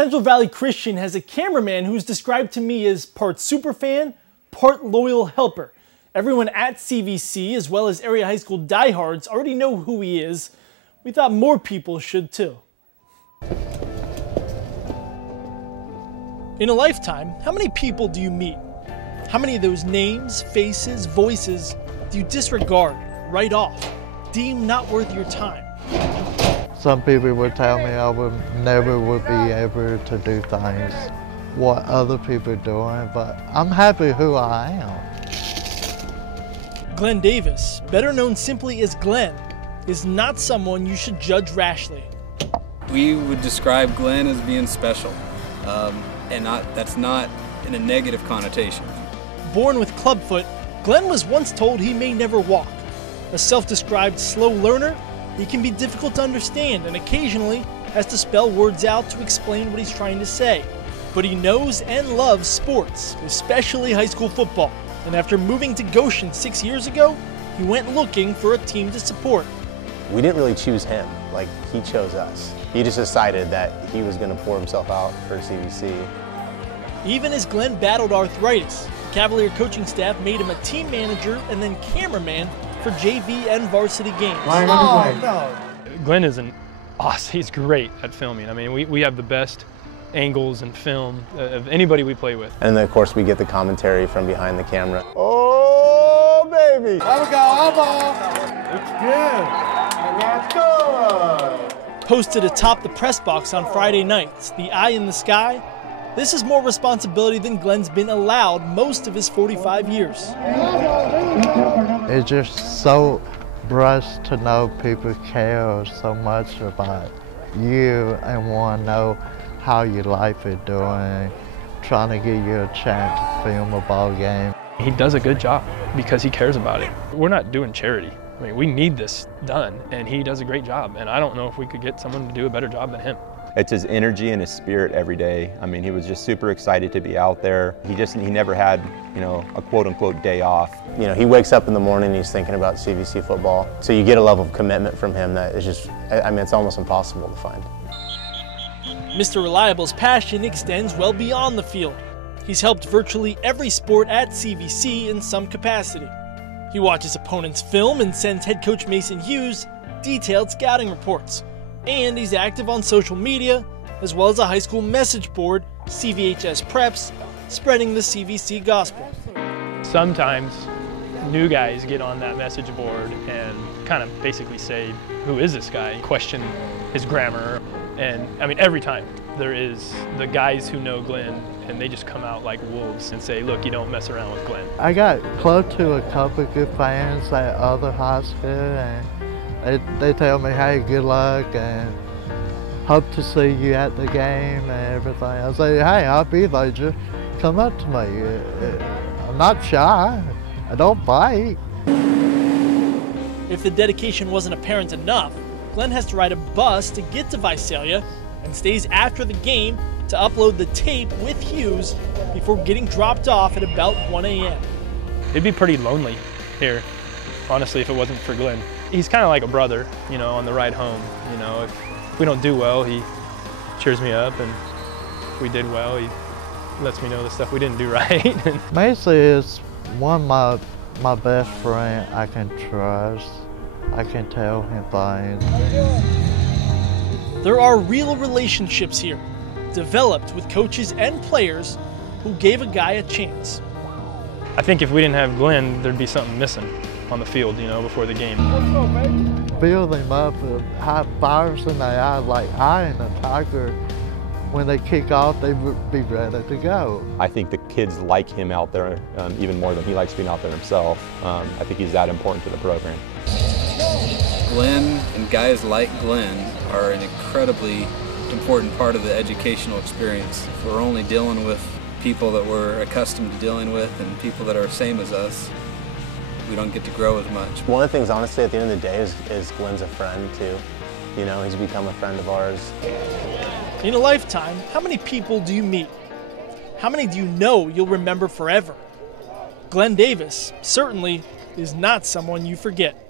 Central Valley Christian has a cameraman who's described to me as part superfan, part loyal helper. Everyone at CVC, as well as area high school diehards, already know who he is. We thought more people should too. In a lifetime, how many people do you meet? How many of those names, faces, voices do you disregard, write off, deem not worth your time? Some people would tell me I never would be able to do things what other people are doing, but I'm happy who I am. Glenn Davis, better known simply as Glenn, is not someone you should judge rashly. We would describe Glenn as being special, and that's not in a negative connotation. Born with clubfoot, Glenn was once told he may never walk. A self-described slow learner, he can be difficult to understand and occasionally has to spell words out to explain what he's trying to say. But he knows and loves sports, especially high school football. And after moving to Goshen 6 years ago, he went looking for a team to support. We didn't really choose him, like he chose us. He just decided that he was going to pour himself out for CVC. Even as Glenn battled arthritis, the Cavalier coaching staff made him a team manager and then cameraman for JV and varsity games. Glenn is awesome. He's great at filming. I mean, we have the best angles and film of anybody we play with. And then of course we get the commentary from behind the camera. Oh baby! There we go, it's good. Let's go. Posted atop the press box on Friday nights, the eye in the sky. This is more responsibility than Glenn's been allowed most of his 45 years. It's just so blessed to know people care so much about you and want to know how your life is doing, trying to give you a chance to film a ball game. He does a good job because he cares about it. We're not doing charity. I mean, we need this done, and he does a great job, and I don't know if we could get someone to do a better job than him. It's his energy and his spirit every day. I mean, he was just super excited to be out there. He never had, a quote-unquote day off. He wakes up in the morning and he's thinking about CVC football. So you get a level of commitment from him that is just, it's almost impossible to find. Mr. Reliable's passion extends well beyond the field. He's helped virtually every sport at CVC in some capacity. He watches opponents' film and sends head coach Mason Hughes detailed scouting reports. And he's active on social media, as well as a high school message board, CVHS Preps, spreading the CVC gospel. Sometimes new guys get on that message board and kind of basically say, who is this guy? Question his grammar. And I mean, every time there is the guys who know Glenn and they just come out like wolves and say, look, you don't mess around with Glenn. I got close to a couple of good fans at other high school, and they tell me, hey, good luck and hope to see you at the game and everything. I say, hey, I'll be there, just come up to me. I'm not shy, I don't bite. If the dedication wasn't apparent enough, Glenn has to ride a bus to get to Visalia and stays after the game to upload the tape with Hughes before getting dropped off at about 1 a.m. It'd be pretty lonely here, honestly, if it wasn't for Glenn. He's kind of like a brother, on the ride home. If we don't do well, he cheers me up, and if we did well, he lets me know the stuff we didn't do right. Mason is one of my best friend I can trust. I can tell him things. There are real relationships here, developed with coaches and players who gave a guy a chance. I think if we didn't have Glenn, there'd be something missing on the field, before the game. Build them up, high fires in their eyes, like I and the Tiger. When they kick off, they would be ready to go. I think the kids like him out there even more than he likes being out there himself. I think he's that important to the program. Glenn and guys like Glenn are an incredibly important part of the educational experience. If we're only dealing with people that we're accustomed to dealing with and people that are the same as us, we don't get to grow as much. One of the things, honestly, at the end of the day is Glenn's a friend too. He's become a friend of ours. In a lifetime, how many people do you meet? How many do you know you'll remember forever? Glenn Davis certainly is not someone you forget.